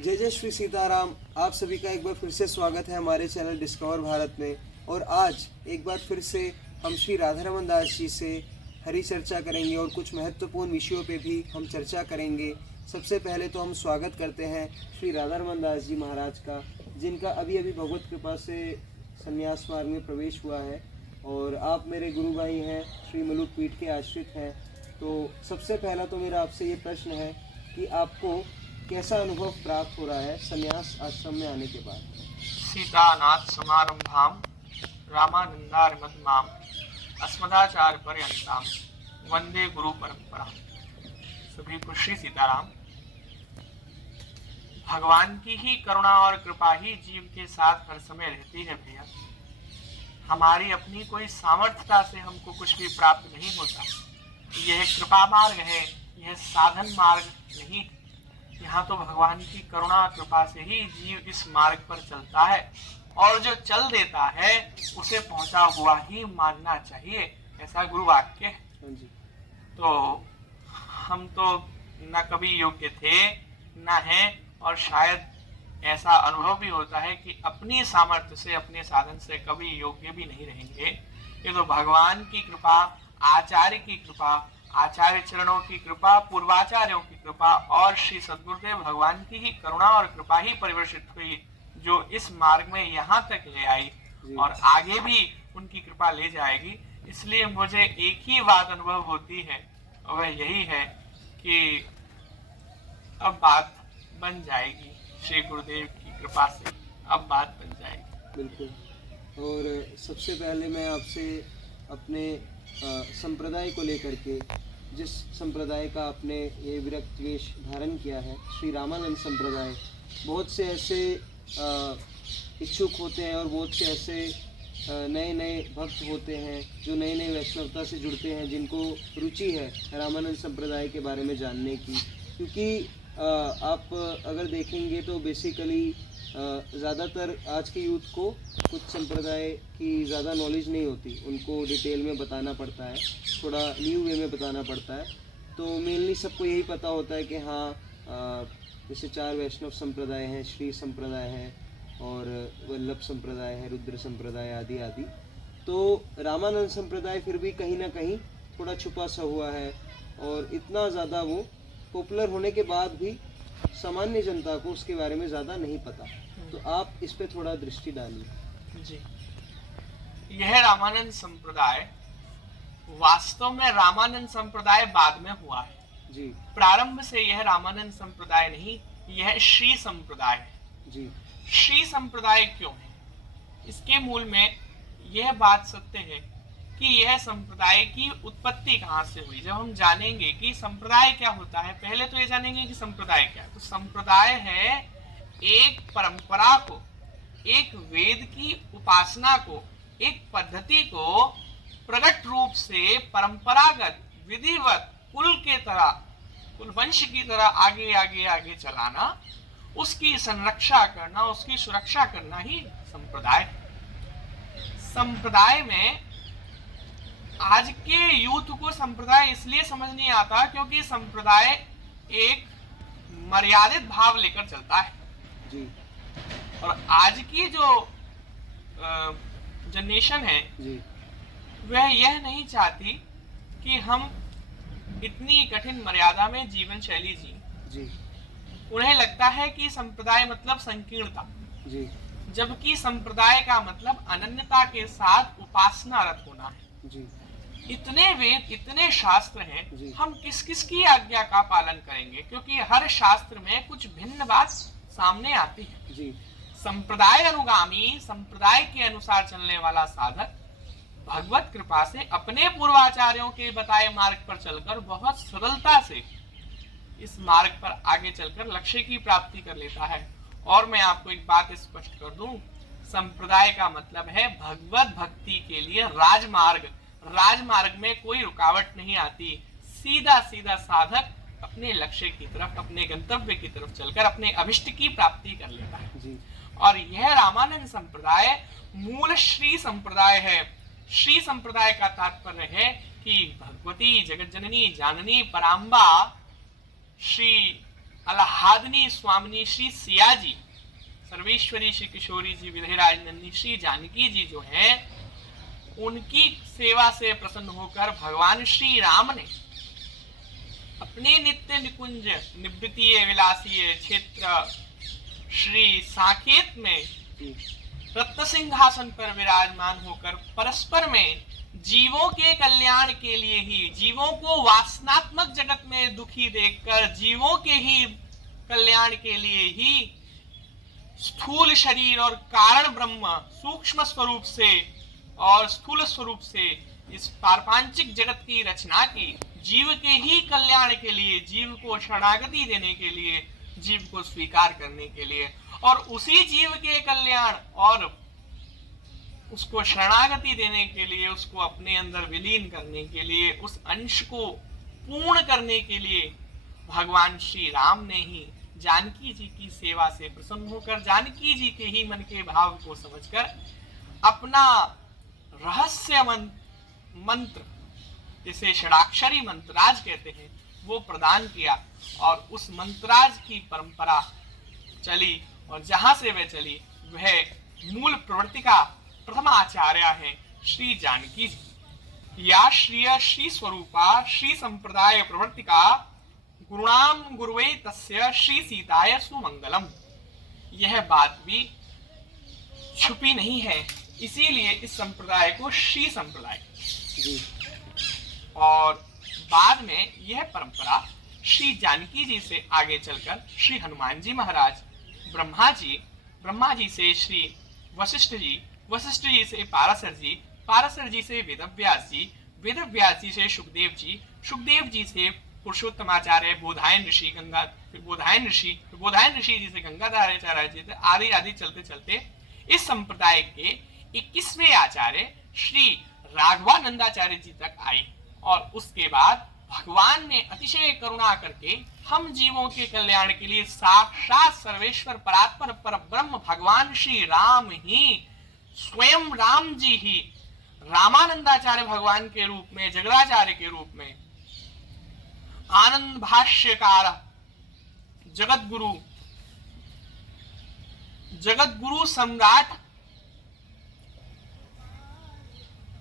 जय जय श्री सीताराम। आप सभी का एक बार फिर से स्वागत है हमारे चैनल डिस्कवर भारत में। और आज एक बार फिर से हम श्री राधारमण दास जी से हरी चर्चा करेंगे और कुछ महत्वपूर्ण विषयों पे भी हम चर्चा करेंगे। सबसे पहले तो हम स्वागत करते हैं श्री राधारमण दास जी महाराज का, जिनका अभी अभी भगवत कृपा से संन्यास मार्ग में प्रवेश हुआ है और आप मेरे गुरु भाई हैं, श्री मलुक पीठ के आश्रित हैं। तो सबसे पहला तो मेरा आपसे ये प्रश्न है कि आपको कैसा अनुभव प्राप्त हो रहा है संन्यास आश्रम में आने के बाद? सीतानाथ समारंभाम रामानंदार मध्यमाम अस्मदाचार्य पर्यंताम वंदे गुरु परंपरा। सभी को श्री सीताराम। भगवान की ही करुणा और कृपा ही जीव के साथ हर समय रहती है भैया। हमारी अपनी कोई सामर्थ्यता से हमको कुछ भी प्राप्त नहीं होता। यह कृपा मार्ग है, यह साधन मार्ग नहीं। यहाँ तो भगवान की करुणा कृपा से ही जीव इस मार्ग पर चलता है और जो चल देता है उसे पहुंचा हुआ ही मानना चाहिए, ऐसा गुरु वाक्य है। तो हम तो न कभी योग्य थे न हैं और शायद ऐसा अनुभव भी होता है कि अपनी सामर्थ्य से अपने साधन से कभी योग्य भी नहीं रहेंगे। ये तो भगवान की कृपा, आचार्य की कृपा, आचार्य चरणों की कृपा, पूर्वाचार्यों की कृपा और श्री सद्गुरुदेव भगवान की ही करुणा और कृपा ही परिवर्षित हुई जो इस मार्ग में यहाँ तक ले आई और आगे भी उनकी कृपा ले जाएगी। इसलिए मुझे एक ही बात अनुभव होती है और वह यही है कि अब बात बन जाएगी, श्री गुरुदेव की कृपा से अब बात बन जाएगी। बिल्कुल। और सबसे पहले मैं आपसे अपने संप्रदाय को लेकर के, जिस संप्रदाय का आपने ये विरक्त वेश धारण किया है, श्री रामानंद संप्रदाय, बहुत से ऐसे इच्छुक होते हैं और बहुत से ऐसे नए नए भक्त होते हैं जो नए नए वैष्णवता से जुड़ते हैं, जिनको रुचि है रामानंद संप्रदाय के बारे में जानने की। क्योंकि आप अगर देखेंगे तो बेसिकली ज़्यादातर आज के यूथ को कुछ संप्रदाय की ज़्यादा नॉलेज नहीं होती, उनको डिटेल में बताना पड़ता है, थोड़ा न्यू वे में बताना पड़ता है। तो मेनली सबको यही पता होता है कि हाँ जैसे 4 वैष्णव संप्रदाय हैं, श्री संप्रदाय है और वल्लभ संप्रदाय है, रुद्र संप्रदाय आदि आदि। तो रामानंद संप्रदाय फिर भी कहीं ना कहीं थोड़ा छुपा सा हुआ है और इतना ज़्यादा वो पॉपुलर होने के बाद भी सामान्य जनता को उसके बारे में ज़्यादा नहीं पता। तो आप इस पे थोड़ा दृष्टि डालिए। जी, यह रामानंद संप्रदाय वास्तव में रामानंद संप्रदाय बाद में हुआ है जी। प्रारंभ से यह रामानंद संप्रदाय नहीं, यह श्री संप्रदाय है जी। श्री संप्रदाय क्यों है? इसके मूल में यह बात सत्य है कि यह संप्रदाय की उत्पत्ति कहाँ से हुई। जब हम जानेंगे कि संप्रदाय क्या होता है, पहले तो ये जानेंगे कि संप्रदाय क्या है। तो संप्रदाय है एक परंपरा को, एक वेद की उपासना को, एक पद्धति को प्रकट रूप से परंपरागत विधिवत कुल के तरह, कुल वंश की तरह आगे आगे आगे चलाना, उसकी संरक्षा करना, उसकी सुरक्षा करना ही संप्रदाय। संप्रदाय में आज के यूथ को संप्रदाय इसलिए समझ नहीं आता क्योंकि संप्रदाय एक मर्यादित भाव लेकर चलता है जी। और आज की जो जनरेशन है जी। वह यह नहीं चाहती कि हम इतनी कठिन मर्यादा में जीवन शैली जी। उन्हें लगता है कि संप्रदाय मतलब संकीर्णता जी। जबकि संप्रदाय का मतलब अनन्यता के साथ उपासनारत होना है जी। इतने वेद, इतने शास्त्र हैं, हम किस किस की आज्ञा का पालन करेंगे? क्योंकि हर शास्त्र में कुछ भिन्न बात सामने आती है जी। संप्रदाय अनुगामी, संप्रदाय के अनुसार चलने वाला साधक भगवत कृपा से अपने पूर्वाचार्यों के बताए मार्ग पर चलकर बहुत सरलता से इस मार्ग पर आगे चलकर लक्ष्य की प्राप्ति कर लेता है। और मैं आपको एक बात स्पष्ट कर दूं, संप्रदाय का मतलब है भगवत भक्ति के लिए राजमार्ग। राजमार्ग में कोई रुकावट नहीं आती, सीधा सीधा साधक अपने लक्ष्य की तरफ, अपने गंतव्य की तरफ चलकर अपने अभिष्ट की प्राप्ति कर लेता है जी। और यह रामानंद संप्रदाय मूल श्री संप्रदाय है। श्री संप्रदाय का तात्पर्य है कि भगवती जगत जननी जाननी पराम्बा श्री अलाहादनी स्वामिनी श्री सिया जी, सर्वेश्वरी श्री किशोरी जी, विधेराज नंदी श्री जानकी जी जो है, उनकी सेवा से प्रसन्न होकर भगवान श्री राम ने अपने नित्य निकुंज निवृत्तीय विलासीय क्षेत्र श्री साकेत में रत्न सिंहासन पर विराजमान होकर परस्पर में जीवों के कल्याण के लिए ही, जीवों को वासनात्मक जगत में दुखी देखकर जीवों के ही कल्याण के लिए ही स्थूल शरीर और कारण ब्रह्म सूक्ष्म स्वरूप से और स्थूल स्वरूप से इस पारपांचिक जगत की रचना की, जीव के ही कल्याण के लिए, जीव को शरणागति देने के लिए, जीव को स्वीकार करने के लिए, और उसी जीव के कल्याण और उसको शरणागति देने के लिए, उसको अपने अंदर विलीन करने के लिए, उस अंश को पूर्ण करने के लिए भगवान श्री राम ने ही जानकी जी की सेवा से प्रसन्न होकर, जानकी जी के ही मन के भाव को समझकर अपना रहस्य मंत्र, जिसे षडाक्षरी मंत्राज कहते हैं, वो प्रदान किया। और उस मंत्राज की परंपरा चली, और जहां से वह चली वह मूल प्रवर्तिका प्रथम आचार्य है श्री जानकी जी। या श्री स्वरूपा श्री संप्रदाय प्रवर्तिका गुरुणाम गुरुवे तस्य श्री सीताय सुमंगलम। यह बात भी छुपी नहीं है, इसीलिए इस संप्रदाय को श्री संप्रदाय। और बाद में यह परंपरा श्री जानकी जी से आगे चलकर श्री हनुमान जी महाराज, ब्रह्मा जी से श्री वशिष्ठ जी से पाराशर जी से वेदव्यास जी से सुखदेव जी से पुरुषोत्तमाचार्य, बोधायन ऋषि जी से गंगाधराचार्य जी आदि चलते चलते इस संप्रदाय के 21वें आचार्य श्री राघवानंदाचार्य जी तक आई। और उसके बाद भगवान ने अतिशय करुणा करके हम जीवों के कल्याण के लिए साक्षात सर्वेश्वर परात्पर पर ब्रह्म भगवान श्री राम ही, स्वयं राम जी ही रामानंदाचार्य भगवान के रूप में, जगदाचार्य के रूप में, आनंद भाष्यकार, जगत गुरु सम्राट,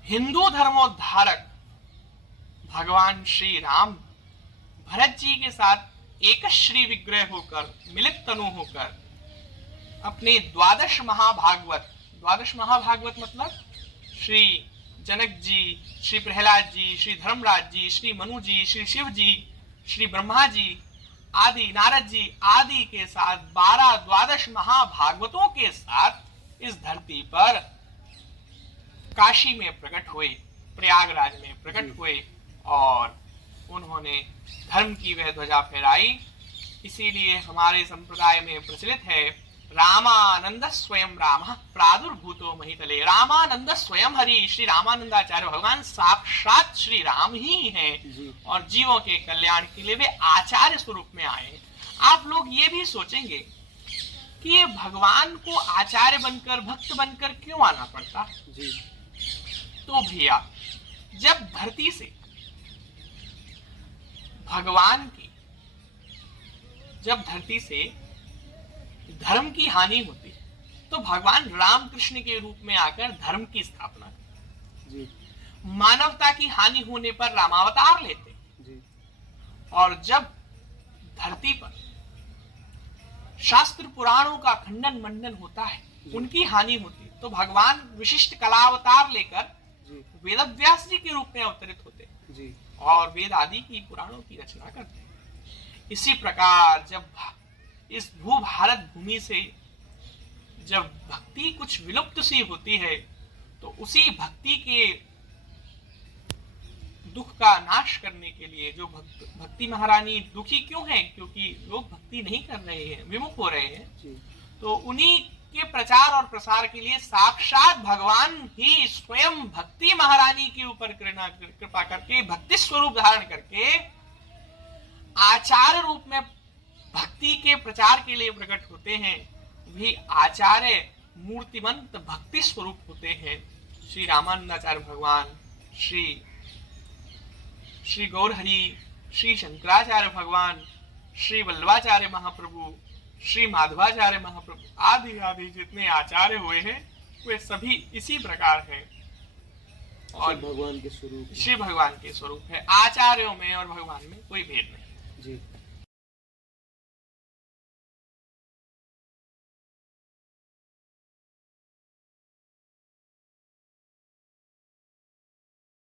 हिंदू धर्मोद्धारक भगवान श्री राम भरत जी के साथ एक श्री विग्रह होकर, मिलित तनु होकर अपने द्वादश महाभागवत मतलब श्री जनक जी, श्री प्रहलाद जी, श्री धर्मराज जी, श्री मनु जी, श्री शिव जी, श्री ब्रह्मा जी आदि, नारद जी आदि के साथ 12 महाभागवतों के साथ इस धरती पर काशी में प्रकट हुए, प्रयागराज में प्रकट हुए, और उन्होंने धर्म की वह ध्वजा फहराई। इसीलिए हमारे संप्रदाय में प्रचलित है रामानंद स्वयं राम प्रादुर्भूतो महितले। रामानंद स्वयं हरि, श्री रामानंदाचार्य भगवान साक्षात श्री राम ही हैं और जीवों के कल्याण के लिए वे आचार्य स्वरूप में आए। आप लोग ये भी सोचेंगे कि ये भगवान को आचार्य बनकर, भक्त बनकर क्यों आना पड़ता जी? तो भैया, जब धरती से भगवान की, जब धरती से धर्म की हानि होती तो भगवान रामकृष्ण के रूप में आकर धर्म की स्थापना करते। मानवता की हानि होने पर रामावतार लेते जी। और जब धरती पर शास्त्र पुराणों का खंडन मंडन होता है, उनकी हानि होती तो भगवान विशिष्ट कलावतार लेकर वेदव्यास जी के रूप में अवतरित होते जी। और वेद आदि की पुराणों की रचना करते हैं। इसी प्रकार जब इस भू भारत भूमि से जब भक्ति कुछ विलुप्त सी होती है तो उसी भक्ति के दुख का नाश करने के लिए, जो भक्ति महारानी दुखी क्यों है? क्योंकि लोग भक्ति नहीं कर रहे हैं, विमुख हो रहे हैं, तो उन्हीं के प्रचार और प्रसार के लिए साक्षात भगवान ही स्वयं भक्ति महारानी के ऊपर कृपा करके, भक्ति स्वरूप धारण करके आचार्य रूप में भक्ति के प्रचार के लिए प्रकट होते हैं। भी आचार्य मूर्तिमंत भक्ति स्वरूप होते हैं। श्री रामानंदाचार्य भगवान, श्री गौरहरि, श्री शंकराचार्य भगवान, श्री वल्लभाचार्य महाप्रभु, श्री माधवाचार्य महाप्रभु आदि आदि जितने आचार्य हुए हैं वे सभी इसी प्रकार हैं और भगवान के स्वरूप श्री भगवान के स्वरूप है। आचार्यों में और भगवान में कोई भेद नहीं। जी।